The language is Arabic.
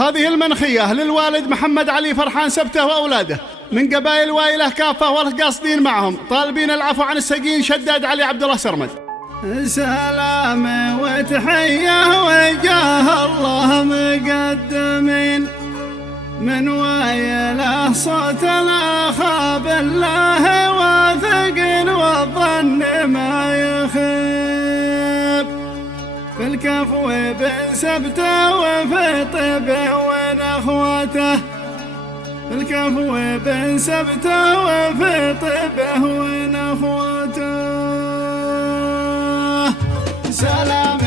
هذه المنخية للوالد محمد علي فرحان سبته وأولاده من قبائل وايله كافة والقاصدين معهم، طالبين العفو عن السجين شداد علي عبد الله سرمد. سلام وتحية وجاه الله مقدمين من وايله صوت الأخا بالله واثق والظن ما يخيب، في الكفو بن سبته وفي طبه ونخوته، في الكفو بن سبته وفي طبه ونخوته. سلام